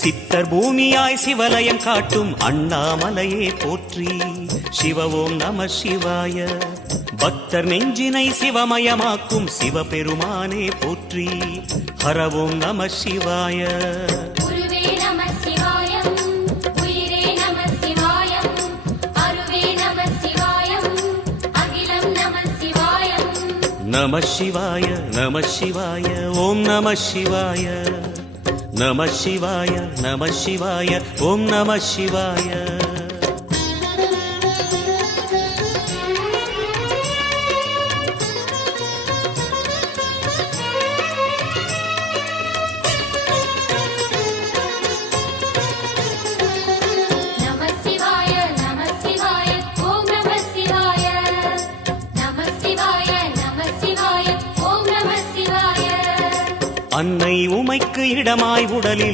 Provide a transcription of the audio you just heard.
சித்தர் பூமியாய் சிவலயம் காட்டும் அண்ணாமலையே போற்றி. சிவ ஓம் நம சிவாய. பக்தர் நெஞ்சினை சிவமயமாக்கும் சிவபெருமானே போற்றி. ஹர ஓம் நம சிவாய. நம சிவாய நம சிவாய ஓம் நம சிவாய. நம சிவாய நம சிவாய ஓம் நம சிவாய. அன்னை உமைக்கு இடமாய் உடலில்